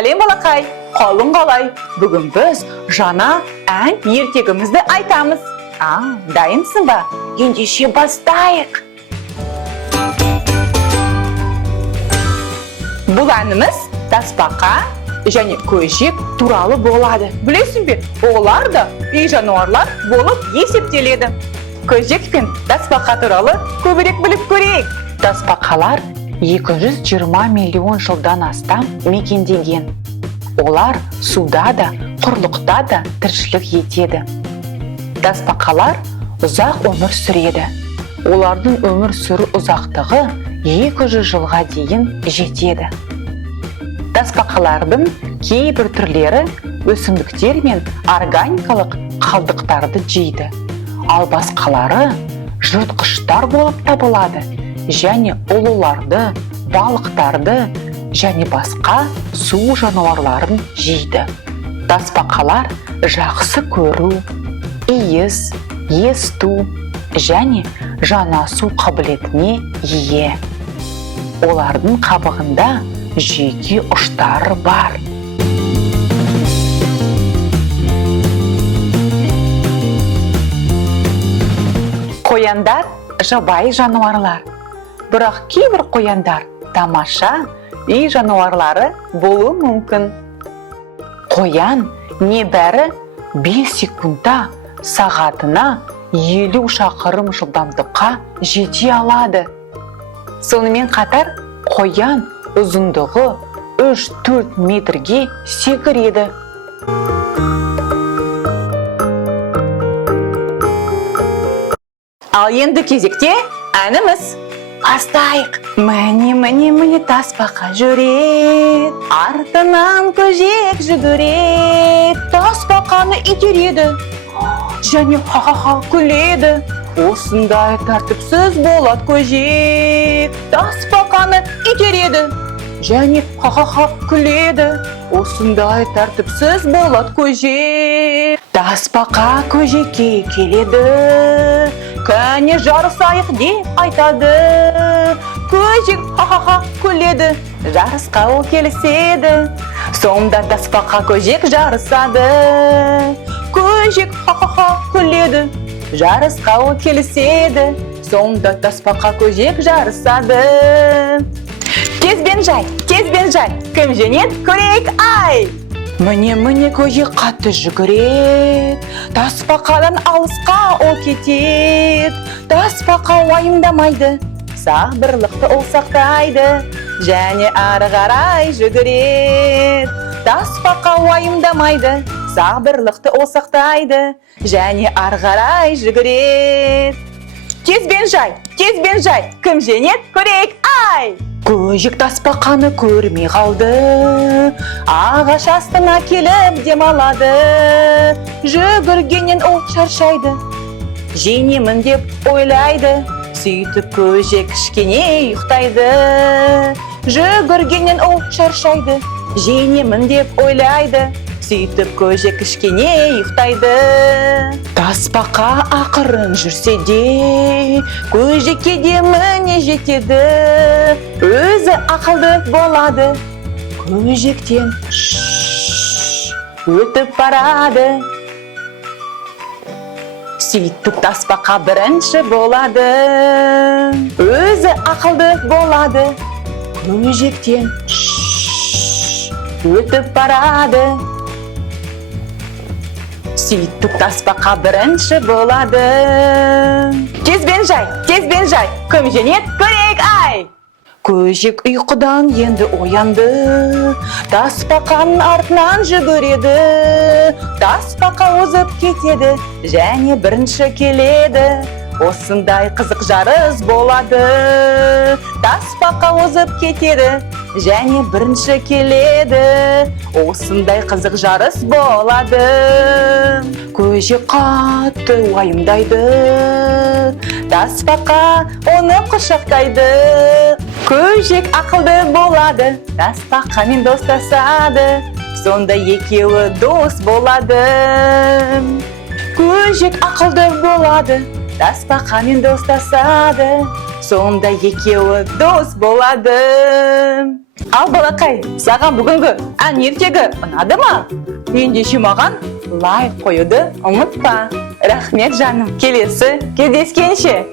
Сәлем балақай, қалың қалай. Бүгін біз жаңа ән ертегімізді айтамыз. Дайынсың ба? Ендеше бастайық. Бұл әніміз тасбақа және көжек туралы болады. Білесің бе? Олар да үй жануарлар болып есептеледі. Көжек пен тасбақа туралы көбірек біліп көрейік. Тасбақалар 220 миллион жылдан астам мекендеген. Олар суда да, құрлықта да тіршілік етеді. Тасбақалар ұзақ өмір сүреді. Олардың өмір сүру ұзақтығы 200 жылға дейін жетеді. Тасбақалардың кейбір түрлері өсімдіктер мен органикалық қалдықтарды жейді. Ал басқалары жыртқыштар болып табылады және ұлуларды, балықтарды және басқа су жануарларын жейді. Тасбақалар жақсы көру, иіс, есту және жанасу қабілетіне ие. Олардың қабығында жүйке ұштары бар. Қояндар жабайы жануарлар. Бірақ кейбір қояндар тамаша үй жануарлары болуы мүмкін. Қоян небәрі 5 секундта сағатына 50 шақырым жылдамдыққа жете алады. Сонымен қатар қоян ұзындығы 3-4 метрге секіреді. Ал енді кезекте әніміз. Бастайық. Міне тасбақа жүреді, артынан көжек жүгіреді, тасбақаны итереді және ха-ха-ха күледі. Осындай тәртіпсіз болады көжек, тасбақаны итереді және ха-ха-ха күледі. Осындай тәртіпсіз болады көжек. Тасбақа көжекке келеді, кәне жарысайық деп айтады. Көжек ха-ха-ха күледі, жарысқа ол келіседі. Сонда тасбақа көжек жарысады. Көжек ха-ха-ха күледі, жарысқа ол келіседі. Сонда тасбақа көжек жарысады. Тезбен жай, кім жеңеді көрейік, ай! Міне көжек қатты жүгіреді, тасбақадан алысқа ол кетеді. Тасбақа уайымдамайды, сабырлықты ол сақтайды және ары қарай жүгіреді. Тасбақа уайымдамайды, сабырлықты ол сақтайды және ары қарай жүгіреді. Тезбен жай, кім жеңеді көрейік, ай! Көжек тасбақаны көрмей қалды, ағаш астына келіп демалады. Жүгіргеннен ол шаршайды, жеңемін деп ойлайды. Сөйтіп көжек кішкене ұйықтайды. Жүгіргеннен ол шаршайды, жеңемін деп ойлайды. Сөйтіп көжек кішкене ұйықтайды. Тасбақа ақырын жүрсе де, көжекке де міне жетеді. Өзі ақылды болады, көжектен өтіп барады. Сөйтіп тасбақа бірінші болады. Өзі ақылды болады, көжектен өтіп барады. Сөйтіп тасбақа бірінші болады. Тезбен жай, кім жеңеді көрейік, ай! Көжек ұйқыдан енді оянды, тасбақаның артынан жүгіреді. Тасбақа озып кетеді және бірінші келеді. Осындай қызық жарыс болады. Тасбақа озып кетеді және бірінші келеді. Осындай қызық жарыс болады. Көжек қатты уайымдайды, тасбақа оны құшақтайды. Көжек ақылды болады, тасбақамен достасады. Сонда екеуі дос болады. Көжек ақылды болады, тасбақамен достасады. Сонда екеуі дос болады. Ал балақай, саған бүгінгі ән ертегі ұнады ма? Ендеше маған лайк қоюды ұмытпа. Рахмет жаным, келесі кездескенше.